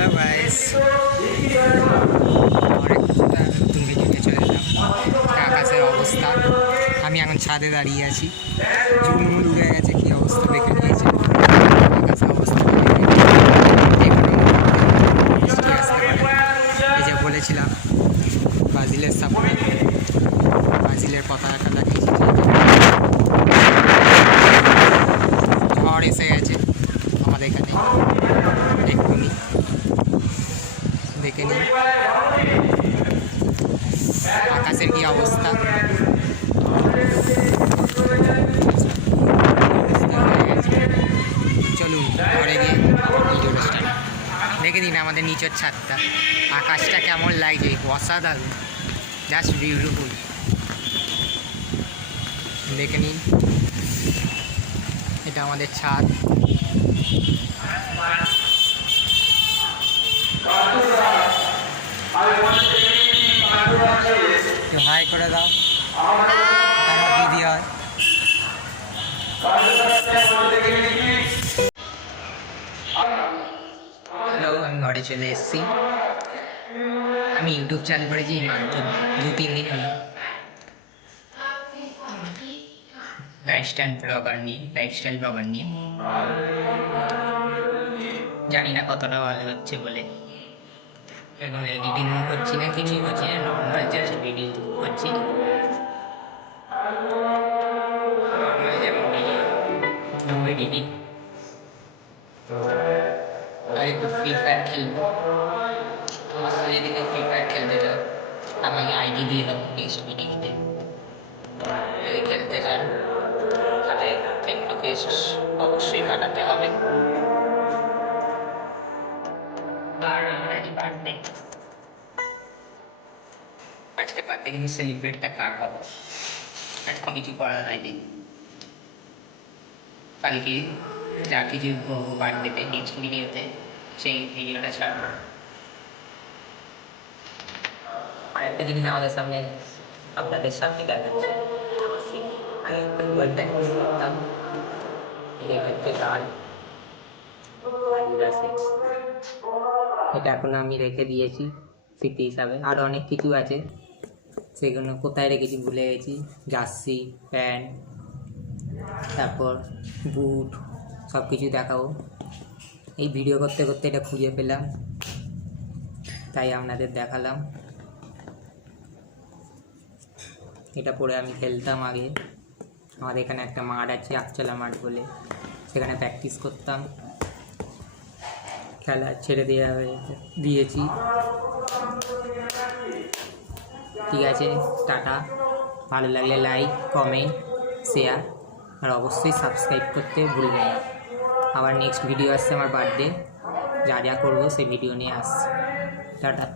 Hello guys, একটা নতুন video নিয়ে চলে এলাম। আকাশের অবস্থা, আমি এখন ছাদে দাঁড়িয়ে আছি। চুলমুল উড়ে গেছে, কী অবস্থা দেখে নিয়েছে আকাশের অবস্থা। বৃষ্টি আসতে পারে, এই যে বলেছিলাম ব্রাজিলের সাপোর্ট, ব্রাজিলের পতাকাটা লাগিয়েছি। ঝড় এসে গেছে আমাদের এখানে, এক্ষুনি দেখে নিন আকাশের কি অবস্থা। চলুন ঘরে গিয়ে ভিডিওটা স্টার্ট। দেখে নিন আমাদের নিচের ছাদটা, আকাশটা কেমন লাগছে, অসাধারণ, জাস্ট বিউটিফুল। দেখে নিন, এটা আমাদের ছাদ। হাই করে দাও, তারা দিদি হয়। হ্যালো, আমি ঘরে চলে এসেছি। আমি ইউটিউব চ্যানেল করেছি মাত্র 2-3 দিন হলো, লাইফস্টাইল ব্লগার নিয়ে। জানি না কতটা ভালো হচ্ছে বলে, এখন এডিটিং করছি না, কিছুই করছি না, নর্মাল জাস্ট ভিডিও করছি। নর্মাল যেমন ভিডিও, নো এডিটিং। আর একটু ফ্রি ফায়ার খেলবো। আমার এদিকে ফ্রি ফায়ার খেলতে চাও, আমাকে আইডি দিয়ে দেবো নেক্সট ভিডিওতে। যদি খেলতে চান তাহলে 10 রুপিস অবশ্যই কাটাতে হবে। আর আজকে বার্থডে কিন্তু সেলিব্রেটটা কার হবে, এখন কিছু করার হয়নি। কালকে যা কিছু বার্থডেতে নেক্সট ভিডিওতে সেই ভিডিওটা ছাড়বো। আরেকটা জিনিস আমাদের সামনে, আপনাদের সামনে দেখাচ্ছে, এটা এখন আমি রেখে দিয়েছি স্মৃতি হিসাবে। আরও অনেক কিছু আছে, সেগুলো কোথায় রেখেছি ভুলে গেছি। জার্সি, প্যান্ট, তারপর বুট, সব কিছু দেখাবো। এই ভিডিও করতে করতে এটা খুঁজে পেলাম, তাই আপনাদের দেখালাম। এটা পরে আমি খেলতাম আগে। আমাদের এখানে একটা মাঠ আছে, আকচলা মাঠ বলে, সেখানে প্র্যাকটিস করতাম। খেলা ছেড়ে দিয়েছি। ঠিক আছে, টাটা। ভালো লাগলে লাইক, কমেন্ট, শেয়ার আর অবশ্যই সাবস্ক্রাইব করতে ভুলবেন না। আবার নেক্সট ভিডিও আসছে আমার বার্থডে, যা যা করবো সেই ভিডিও নিয়ে আসছে। টাটা।